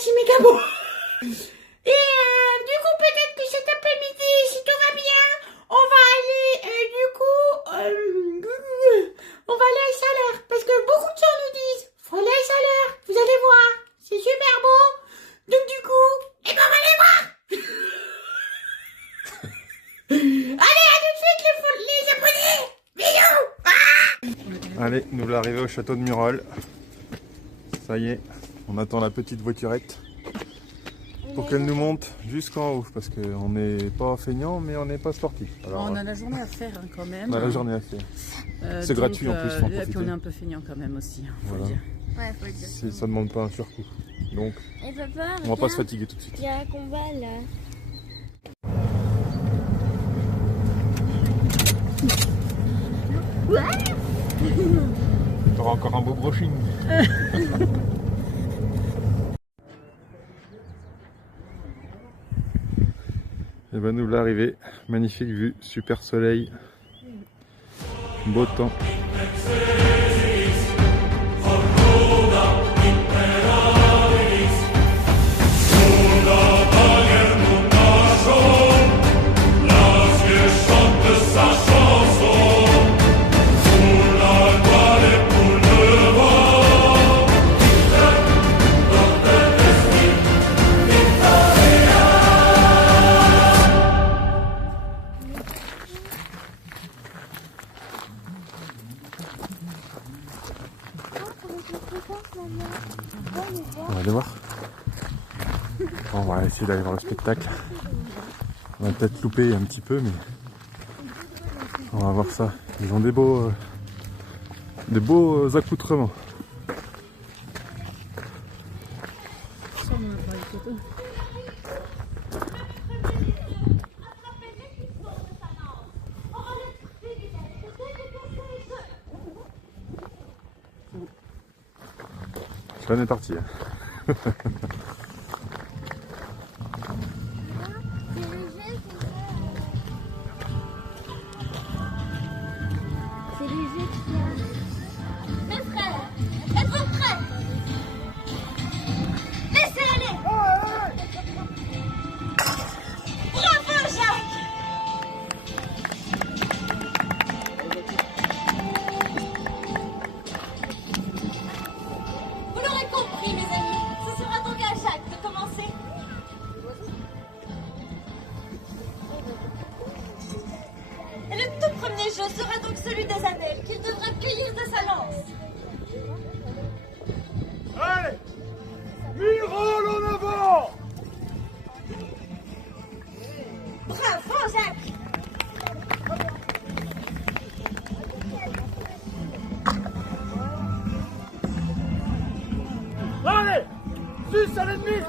c'est méga beau. Et du coup, peut-être que cet après-midi, si tout va bien, on va aller, on va aller à Salers. Parce que beaucoup de gens nous disent, faut aller à Salers, vous allez voir, c'est super beau. Donc du coup, on va aller voir. Allez, à tout de suite les abonnés. Bisous. Allez, nous l'arrivée au château de Murol. Ça y est, on attend la petite voiturette pour qu'elle nous monte jusqu'en haut, parce qu'on n'est pas feignant mais on n'est pas sportif. Alors, on a la journée à faire hein, quand même. On a la journée à faire. C'est gratuit en plus, faut en et puis on est profiter. un peu feignant quand même aussi, faut Voilà. le dire. Ouais, faut le dire. Ça ne demande pas un surcoût. Donc, Et papa, on va pas se fatiguer tout de suite. il y a un combat là. T'auras encore un beau brushing. Et ben nous l'arrivée, magnifique vue, super soleil, beau temps. On va aller voir. Bon, on va essayer d'aller voir le spectacle. On va peut-être louper un petit peu, mais on va voir ça. Ils ont des beaux accoutrements. On est parti. C'est léger, mes frères, êtes-vous prêts? Laissez aller. Bravo Jacques. Vous l'aurez compris mes amis, ce sera donc à Jacques de commencer. Et le tout premier jeu sera donc celui des annelles qu'il devra cueillir de sa lance. Allez, Murol en avant. Bravo Jacques. Allez, sus à l'ennemi.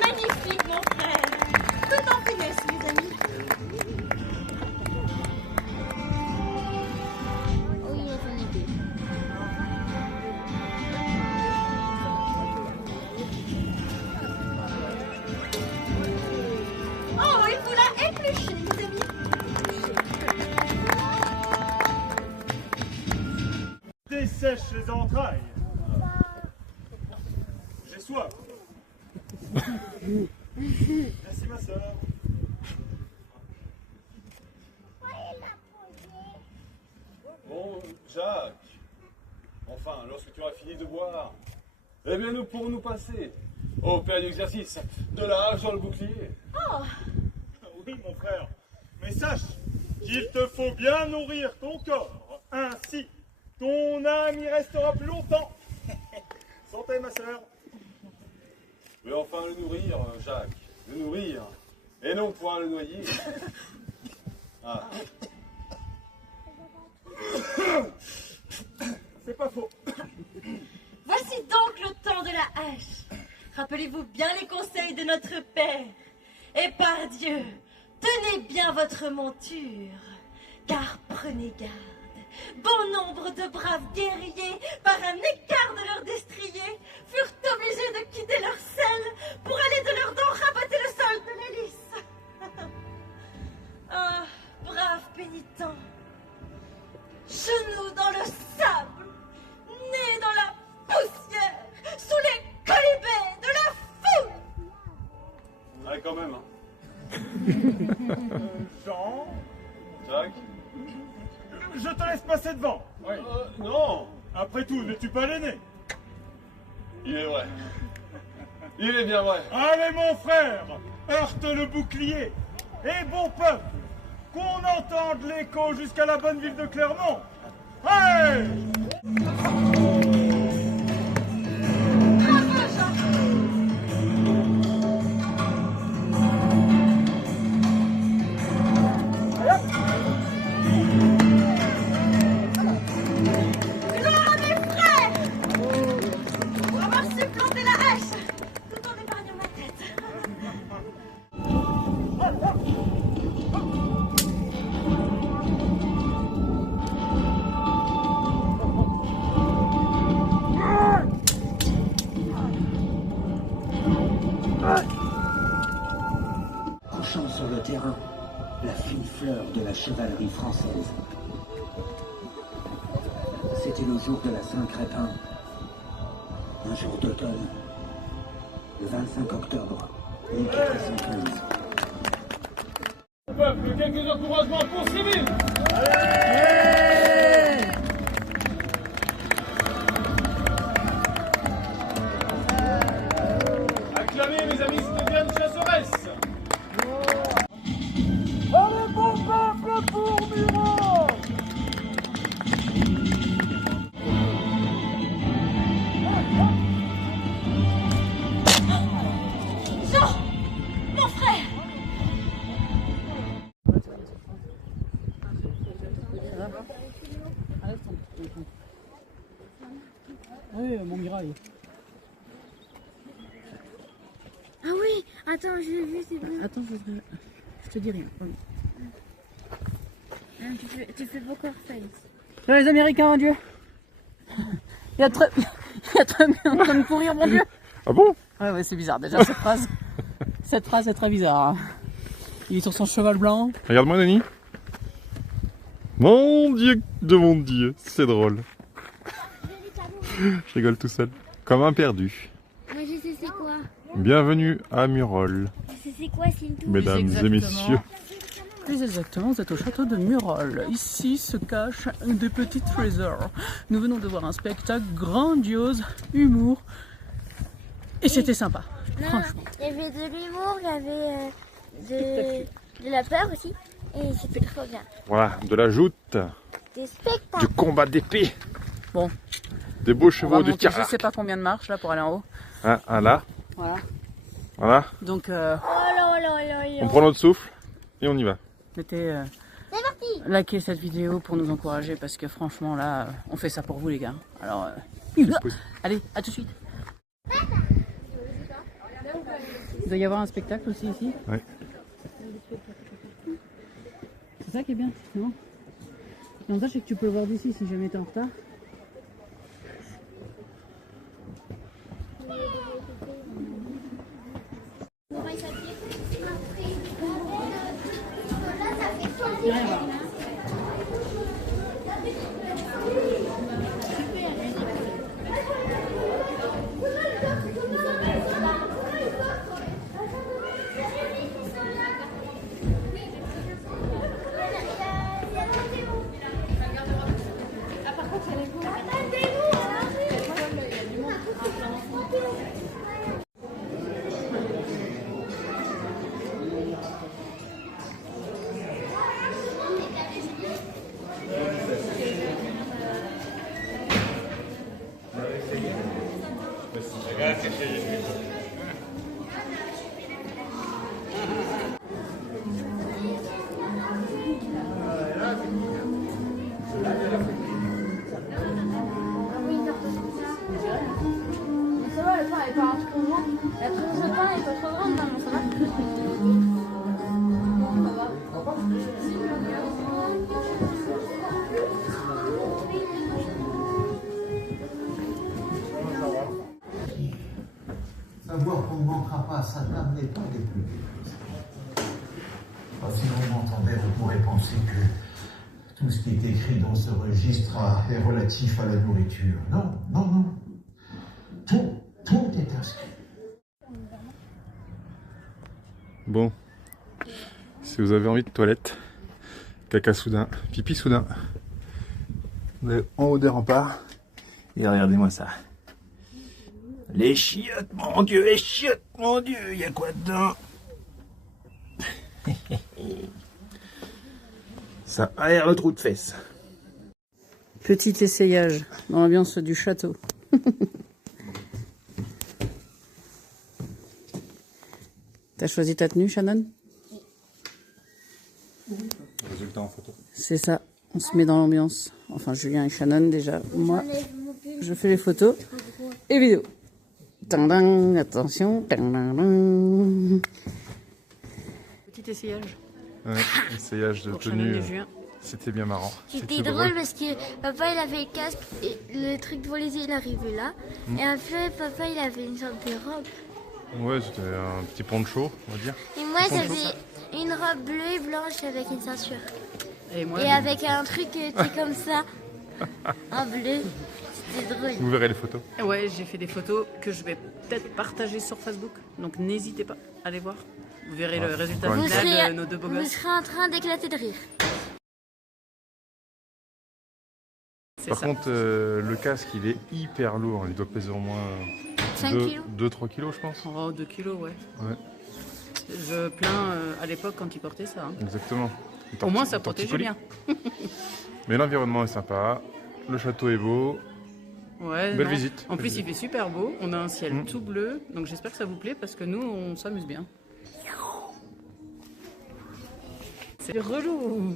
Magnifique mon frère. Tout en finesse mes amis. Oh, il vous l'a épluché mes amis. Dessèche les entrailles. J'ai soif. Merci ma soeur. Bon, Jacques. Enfin, lorsque tu auras fini de boire, eh bien nous pourrons nous passer au père d'exercice de la hache dans le bouclier. Oh, Oui, mon frère. Mais sache qu'il te faut bien nourrir ton corps. Ainsi, ton âme y restera plus longtemps. Santé, ma sœur. Mais enfin, le nourrir, Jacques. Le nourrir. Et non point le noyer. Ah. C'est pas faux. voici donc le temps de la hache. Rappelez-vous bien les conseils de notre père. Et par Dieu, tenez bien votre monture, car prenez garde. Bon nombre de braves guerriers, par un écart de leur destrier, furent obligés de quitter leur selle pour aller de leurs dents raboter le sol de l'hélice. Ah, braves pénitents, je te laisse passer devant. Non, Après tout, n'es-tu pas l'aîné? il est vrai. Il est bien vrai. Allez mon frère, heurte le bouclier. Et bon peuple, qu'on entende l'écho jusqu'à la bonne ville de Clermont. Allez! Gloire à mes frères pour avoir su planter la hache tout en épargnant ma tête. Couchant sur le terrain, la fine fleur de la chevalerie française. C'était le jour de la Saint-Crépin, un jour d'automne, le 25 octobre 1415. Peuple, quelques encouragements pour Civil. Acclamez mes amis Stéphane Chasseresse. Allez bon peuple pour Murat! Jean, mon frère. Oui, mon mirail. Ah oui, attends, je l'ai vu, c'est bon. Attends, je te dis rien. Ah, tu fais beaucoup face. Les Américains, mon Dieu. Il y a très bien en train de courir, mon Dieu. Ah bon? Ouais, c'est bizarre déjà cette phrase. Cette phrase est très bizarre. Il est sur son cheval blanc. Regarde-moi, Denis. Mon Dieu de mon Dieu, c'est drôle. Je rigole tout seul. Comme un perdu. Moi je sais c'est quoi. Bienvenue à Murol, Je sais c'est quoi, c'est une tour. mesdames et Exactement. messieurs. Plus exactement, vous êtes au château de Murol. Ici se cachent des petits trésors. Nous venons de voir un spectacle grandiose, humour. Et c'était sympa, Non, franchement. il y avait de l'humour, il y avait de la peur aussi. Et c'était trop bien. Voilà, de la joute, Des spectacles. du combat d'épée, Bon, des beaux on va chevaux de monter je tir. sais pas combien de marches là pour aller en haut. Un là, Voilà. voilà. Donc, Oh là là là On là. prend notre souffle et on y va. mettez, C'est parti. likez cette vidéo pour nous encourager parce que franchement là, on fait ça pour vous les gars. Alors, allez, à tout de suite. Il doit y avoir un spectacle aussi ici. Ouais. C'est ça qui est bien, non? L'avantage c'est que tu peux le voir d'ici si jamais t'es en retard. Ça va, le pain est pas trop grand. La tranche de pain est pas trop grande, maman, ça va? Savoir qu'on ne manquera pas à sa table n'est pas des plus belles. Si l'on m'entendait, vous pourrez penser que tout ce qui est écrit dans ce registre est relatif à la nourriture. Non, non, non. Tout est inscrit. Bon, si vous avez envie de toilette, caca soudain, pipi soudain, On est en haut des remparts. Et regardez-moi ça. Les chiottes, mon Dieu, les chiottes, mon Dieu, il y a quoi dedans? Ça aère le trou de fesses. Petit essayage dans l'ambiance du château. T'as choisi ta tenue, Shannon? Résultat en photo. C'est ça, on se met dans l'ambiance. Enfin, Julien et Shannon déjà. Moi, je fais les photos et vidéos. Tadang, attention. Tadang. Petit essayage. Ouais, essayage de Pour Shannon tenue. et Julien. C'était bien marrant. C'était drôle parce que papa il avait le casque et le truc pour les yeux il arrivait là. Et après papa il avait une sorte de robe. Ouais, c'était un petit poncho, on va dire. Et moi j'avais une robe bleue et blanche avec une ceinture. Et moi, Et avec un truc comme ça, en bleu. C'était drôle. Vous verrez les photos. ouais, j'ai fait des photos que je vais peut-être partager sur Facebook. Donc n'hésitez pas à aller voir. Vous verrez le résultat encore une final de nos deux beaux Vous gosses. serez en train d'éclater de rire. C'est Par ça. contre, le casque, il est hyper lourd. Il doit peser au moins 5 kilos. 2-3 kilos, je pense. Oh, 2 kilos, ouais. Ouais, Je plains à l'époque quand ils portaient ça. Hein. exactement. Au moins, ça protégeait bien. Mais l'environnement est sympa. Le château est beau. Ouais, Belle non. visite. En Belle plus, il visite. fait super beau. On a un ciel Mm. tout bleu. Donc, j'espère que ça vous plaît parce que nous, on s'amuse bien. C'est relou.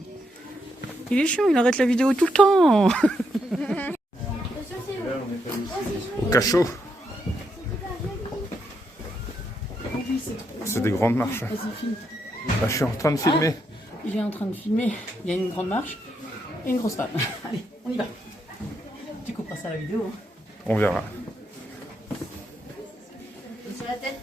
Il est chiant, il arrête la vidéo tout le temps. Au cachot. C'est des grandes marches. Vas-y, filme. Là, je suis en train de filmer. Il est en train de filmer. Il y a une grande marche et une grosse femme. Allez, on y va. Tu couperas ça à la vidéo. Hein. On verra. Sur la tête.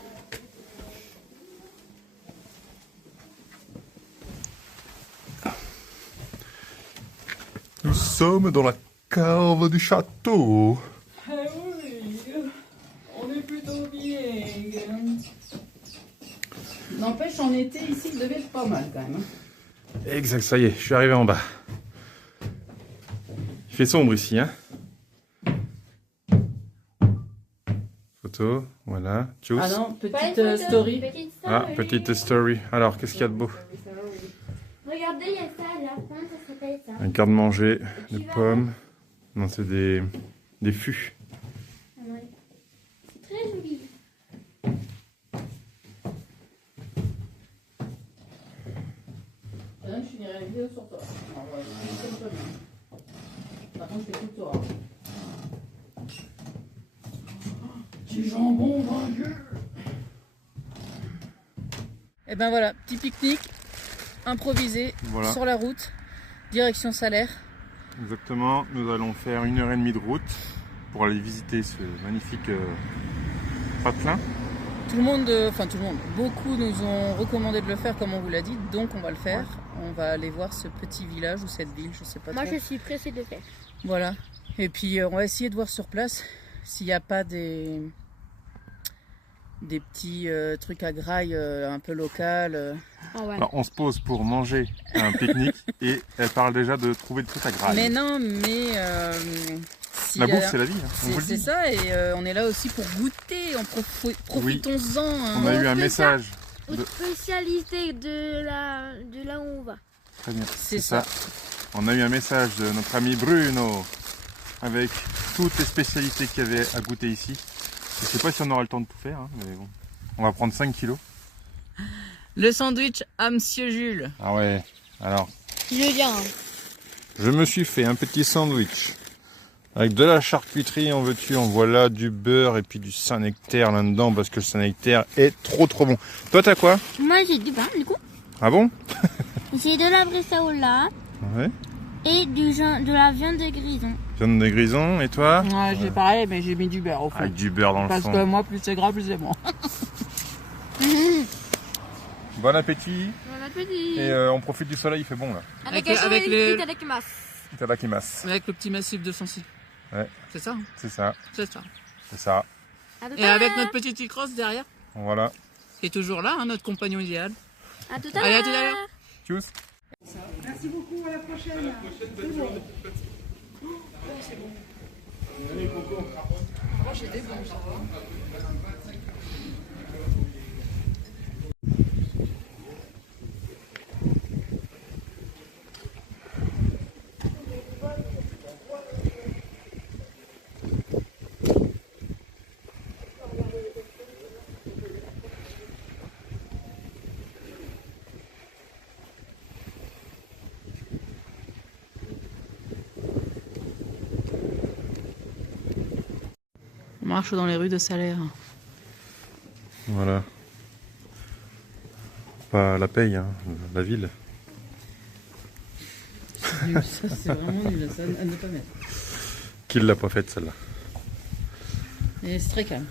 Nous sommes dans la cave du château. Ah oui, on est plutôt bien. N'empêche, en été, ici, il devait être pas mal quand même. Exact, ça y est, je suis arrivé en bas. Il fait sombre ici, hein. Photo, voilà. Tchuss. Ah non, petite story. Ah, petite story. Alors, qu'est-ce qu'il y a de beau? Regardez, il y a ça là. Comment ça s'appelle ça? Un garde-manger, des pommes. Non, c'est des fûts. Ouais. C'est très joli. Je finirai la vidéo sur toi. Par contre, je fais tout toi. Du jambon, mon Dieu. Et ben voilà, petit pique-nique improvisé Voilà. sur la route, direction Salaire. Exactement, nous allons faire 1h30 de route pour aller visiter ce magnifique patelin. Tout le monde, beaucoup nous ont recommandé de le faire comme on vous l'a dit, donc on va le faire. On va aller voir ce petit village ou cette ville, je sais pas Moi trop. je suis pressée de le faire. Voilà. Et puis on va essayer de voir sur place s'il n'y a pas des petits trucs à graille un peu local. Ah ouais. Alors, on se pose pour manger un pique-nique et elle parle déjà de trouver le truc à graille. Mais non, mais s'il La y a- bouffe, c'est la vie, hein, on vous le c'est dit. ça, et on est là aussi pour goûter, profitons-en. hein. On a eu un c'est message. Une spécialité de là où on va. Très bien, C'est ça. On a eu un message de notre ami Bruno avec toutes les spécialités qu'il y avait à goûter ici. Je sais pas si on aura le temps de tout faire, hein, mais bon. On va prendre 5 kilos. Le sandwich à Monsieur Jules. Ah ouais, alors, Julien. je me suis fait un petit sandwich avec de la charcuterie, en veux-tu, en voilà, du beurre et puis du Saint-Nectaire là-dedans parce que le Saint-Nectaire est trop bon. Toi, t'as quoi? Moi j'ai du pain du coup. Ah bon? J'ai de la brissaola Ouais. et de la viande de grison. Viande de grison, et toi? Ouais, j'ai pareil, mais j'ai mis du beurre au fond. Avec du beurre dans le Parce fond. que moi, plus c'est gras, plus c'est bon. Bon appétit. Bon appétit. Et on profite du soleil, il fait bon là. Avec le Itadakimasu. avec le petit massif de Sancy. Ouais. C'est ça, hein. C'est ça, C'est ça. c'est ça. Et avec notre petite e-cross derrière, Voilà. qui est toujours là, hein, notre compagnon idéal. À tout à Allez, à l'heure. tout à l'heure. Tchuss. Merci beaucoup, à la prochaine. j'ai des bons, ça va. On marche dans les rues de Salaire. Voilà. Pas la paye, hein, la ville. C'est nul, ça c'est vraiment nul, ça à ne pas mettre. Qui l'a pas faite celle-là? Et c'est très calme.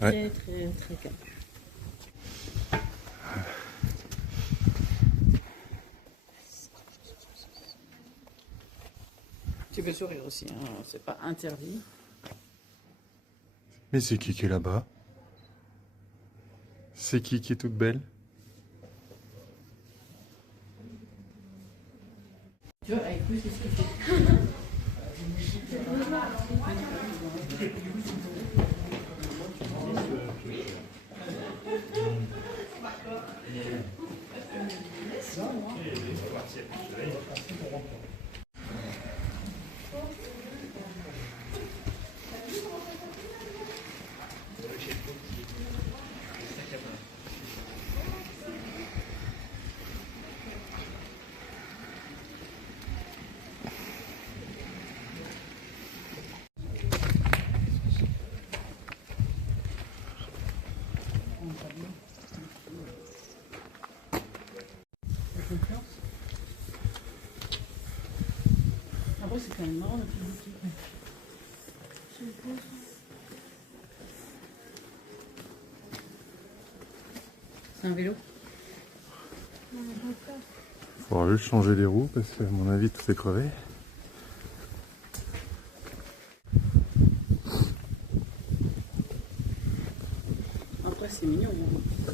Ouais. Très calme. Tu peux sourire aussi, hein, c'est pas interdit. Mais c'est qui est là-bas? C'est qui est toute belle? Tu vois, avec lui, c'est ce qu'il fait. Après, c'est quand même marrant la petite boutique. C'est un vélo? Faudra juste changer les roues parce que à mon avis tout fait crever. Après, c'est mignon. Hein.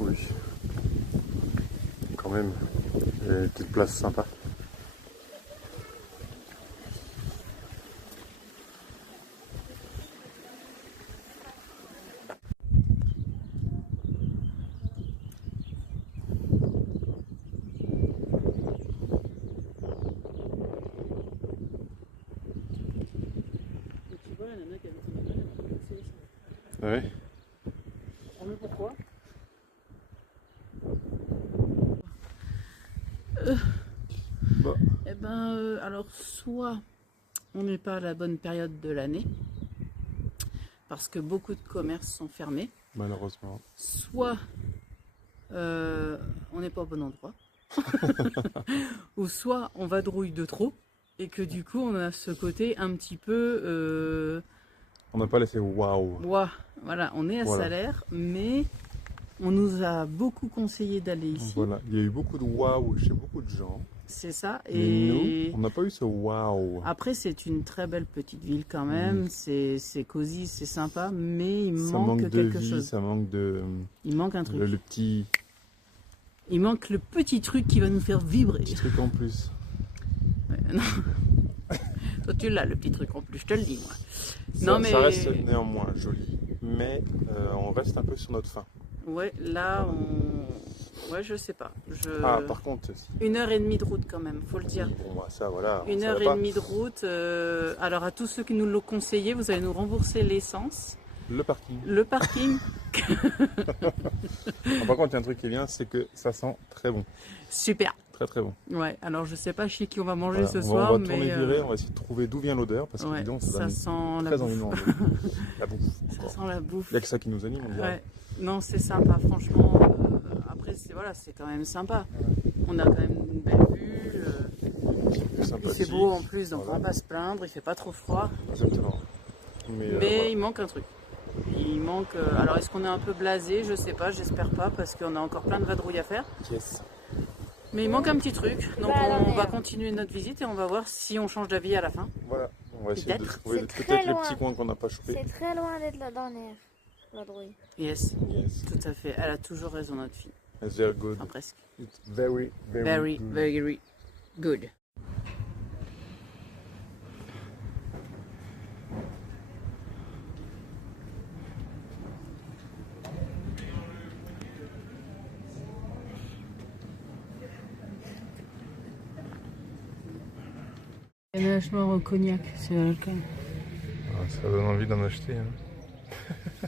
Oui. Quand même, il y a une petite place sympa. Ah ouais. On met pourquoi? Bah. Eh ben, alors soit on n'est pas à la bonne période de l'année, parce que beaucoup de commerces sont fermés, Malheureusement. soit on n'est pas au bon endroit, ou soit on vadrouille de trop, et que du coup on a ce côté un petit peu... On n'a pas l'effet waouh. Ouah, voilà, on est à Voilà. Salaire, mais on nous a beaucoup conseillé d'aller ici. Voilà, il y a eu beaucoup de waouh chez beaucoup de gens. C'est ça. Mais Et nous, on n'a pas eu ce waouh. après, c'est une très belle petite ville quand même. Oui. C'est cosy, c'est sympa, mais il Ça manque manque de quelque vie, chose. ça manque de Il manque un truc. le petit Il manque le petit truc qui va nous faire vibrer. truc en plus. Ouais, non. Toi, tu l'as, le petit truc en plus, je te le dis, moi. Ça reste néanmoins joli, mais on reste un peu sur notre faim. Ouais, là, on... Ouais, je sais pas. Ah, par contre, si. 1h30 de route quand même, faut le dire. Bon, bah, ça, voilà. 1h30 de route. Alors, à tous ceux qui nous l'ont conseillé, vous allez nous rembourser l'essence. Le parking. Le parking. Par contre, il y a un truc qui est bien, c'est que ça sent très bon. Super. Très très bon. Ouais, alors je sais pas chez qui on va manger Voilà, ce on soir, va mais tourner virer, on va essayer de trouver d'où vient l'odeur, parce que ouais, évidemment, ça donne sent la très envie de bouffe. manger. La bouffe. Ça encore. sent la bouffe. Il n'y a que ça qui nous anime, on dirait. Ouais. Non, c'est sympa, franchement. Après, c'est quand même sympa. On a quand même une belle vue. C'est Il sympathique. fait beau en plus, donc Voilà. on va pas se plaindre. Il fait pas trop froid. Exactement. Mais, Mais il manque un truc. Il manque. Alors, est-ce qu'on est un peu blasé? Je sais pas, j'espère pas, parce qu'on a encore plein de vadrouilles à faire. voilà. Yes. Mais il manque un petit truc. Donc, on va continuer notre visite et on va voir si on change d'avis à la fin. Voilà. On va essayer de Peut-être. trouver C'est très peut-être les loin. petits coins qu'on n'a pas chopés. C'est très loin d'être la dernière, la drouille. Yes, Yes. tout à fait. Elle a toujours raison, notre fille. It's very good. Enfin, presque. It's very, Very, good. very good. Vachement au cognac, c'est l'alcool. Ah, ça donne envie d'en acheter. Hein.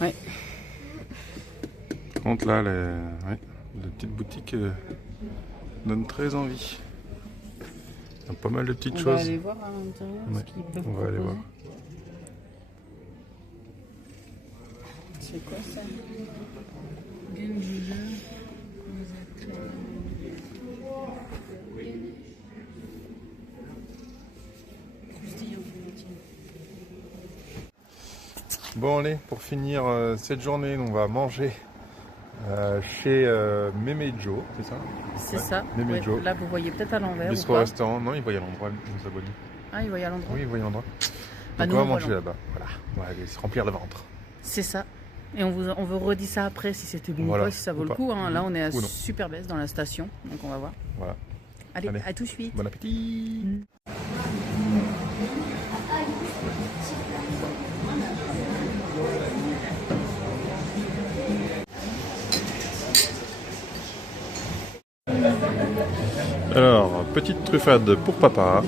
Ouais. Par contre là, les petites boutiques donnent très envie. Il y a pas mal de petites On choses. va aller voir à l'intérieur Ouais, ce qu'ils peuvent on va aller voir. C'est quoi ça? Gunginger. Bon allez, pour finir cette journée, on va manger chez Mémé Joe, c'est ça? C'est Ouais, ça. Mémé Ouais, Joe. là, vous voyez peut-être à l'envers. Bistrot Ou pas. restaurant, non, il voyait à l'endroit, nos abonnés. Ah, il voyait à l'endroit. Oui, il voyait à l'endroit. Bah, Donc nous, on on va voit manger là-bas. Voilà, on va aller se remplir le ventre. C'est ça. Et on vous redit ça après si c'était bon Voilà, ou pas, si ça vaut ou le pas. coup. Hein. Là, on est à Ou non. Superbès dans la station, donc on va voir. Voilà. Allez, Allez. à tout de suite. Bon appétit. Alors, petite truffade pour papa.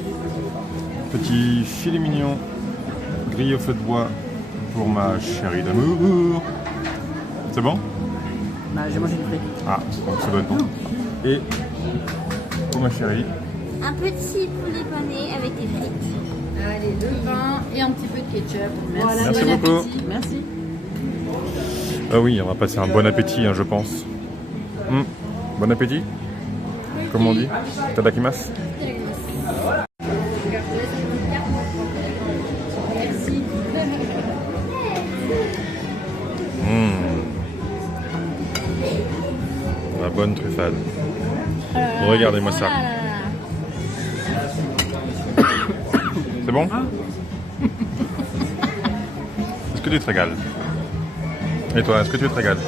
Petit filet mignon grillé au feu de bois pour ma chérie d'amour. C'est bon? Bah, j'ai mangé du frites. Ah, donc ça doit être bon. Et pour ma chérie, Un petit poulet pané avec des frites. Allez, 2 pains et un petit peu de ketchup. Merci, Merci bon beaucoup. appétit. Merci. ah oui, on va passer un bon appétit, hein, je pense. Bon appétit? Comme on dit? Tadakimasu? La bonne truffade. Regardez-moi ça. C'est bon? Est-ce que tu te régales? Et toi, est-ce que tu te régales?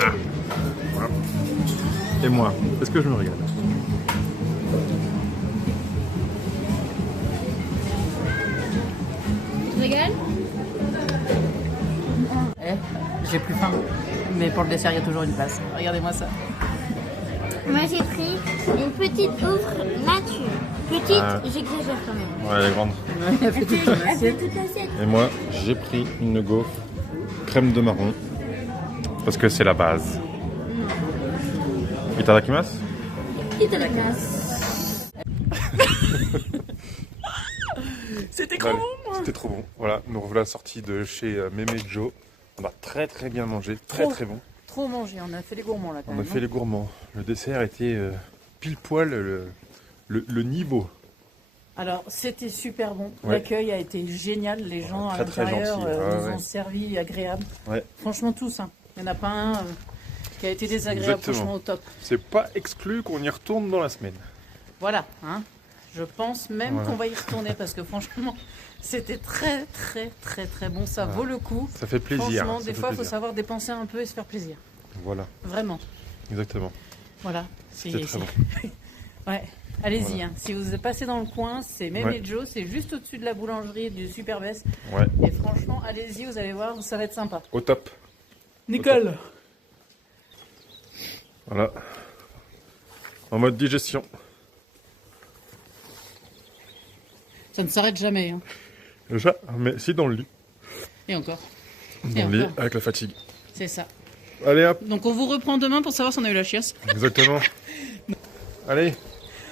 Ah. Voilà. Et moi, est-ce que je me régale? Tu te régales? J'ai plus faim. Mais pour le dessert, il y a toujours une place. Regardez-moi ça. Moi j'ai pris une petite gaufre nature. Petite, j'exagère quand même. Ouais, elle est grande. Elle fait toute son Elle fait assiette. toute l'assiette. Et moi, j'ai pris une gaufre crème de marron. Parce que c'est la base. Itadakimasu? C'était Allez, c'était trop bon. Voilà, nous revoilà sortis de chez Mémé Joe. On a très très bien mangé, très Trop. très bon. Trop mangé, on a fait les gourmands là quand On même. a fait les gourmands. Le dessert était pile poil le niveau. Alors, c'était super bon. Ouais. L'accueil a été génial. Les gens à très, très l'intérieur gentils. nous Ouais. ont servi agréable. Ouais. Franchement, tous. Hein. Il n'y en a pas un qui a été désagréable. Exactement. Franchement, au top. C'est pas exclu qu'on y retourne dans la semaine. Voilà. Hein. Je pense même Voilà. qu'on va y retourner parce que franchement, c'était très, très, très, très bon. Ça vaut le coup. Ça fait plaisir. Franchement, ça des fait fois, il faut plaisir. savoir dépenser un peu et se faire plaisir. Voilà, Vraiment. exactement. Voilà. C'était très bon. Ouais. Allez-y, Voilà. hein. Si vous êtes passé dans le coin, c'est Mémé Ouais. Joe, c'est juste au-dessus de la boulangerie du Superbès. Ouais, Et franchement, allez-y, vous allez voir, ça va être sympa. au top. Nicole. Voilà. En mode digestion. Ça ne s'arrête jamais. Hein. Déjà, mais si dans le lit. Et encore. Dans le lit, avec la fatigue. C'est ça. Allez hop, Donc on vous reprend demain pour savoir si on a eu la chiasse. exactement. Allez,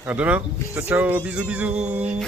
à demain. Ciao ciao, bisous bisous.